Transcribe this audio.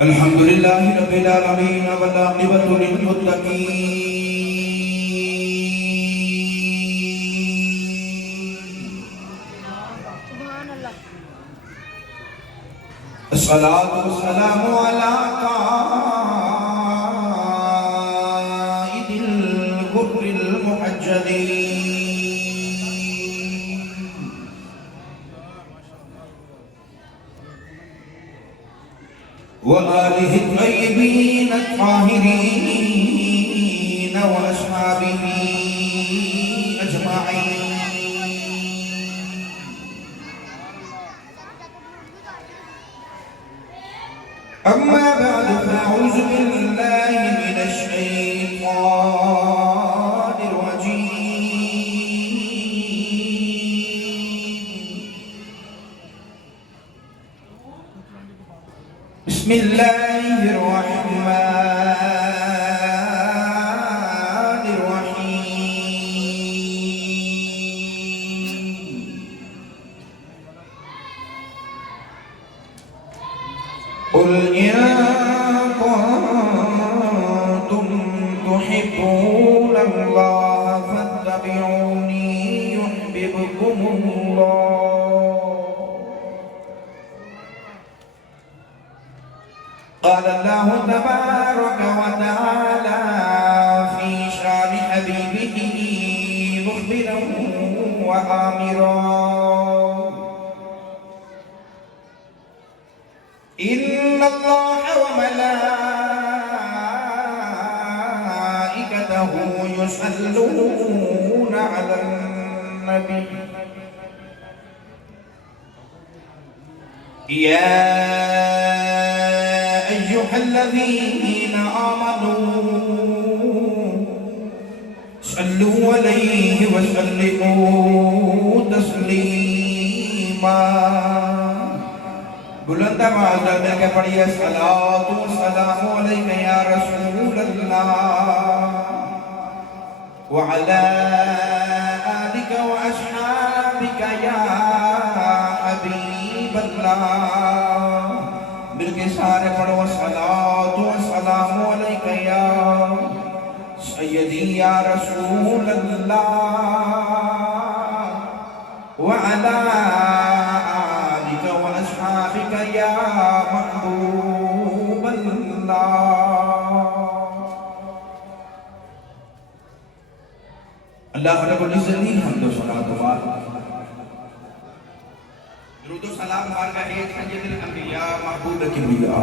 الحمد لله رب العالمين والعاقبة للمتقين الصلاة والسلام على قائد الغر المحجلين وآله الطيبين الطاهرين وأصحابه أجمعين. أما بعد فأعوذ بالله من الشيطان الرجيم. بسم الله الرحمن الرحيم. قل إن كنتم تحبون الله فاتبعوني يحببكم الله. قال الله تبارك وتعالى في شان حبيبه مخبرا وآمرا: إن الله وملائكته يصلون على النبي يا أيها الذين آمنوا صلوا عليه وسلموا تسليما. بلند آواز میں مل کے پڑھیے: صلاۃ و سلام علیک یا رسول اللہ وعلی آلک و اصحابک یا حبیب اللہ. مل کے سارے پڑھو: صلاۃ و سلام علیک یا سیدی یا رسول اللہ وعلی وأصحابك يا محبوب الله. اللہ رب العزت کی حمد و صلاۃ و درود و سلام بارگاہ سید الانبیاء محبوب کبریا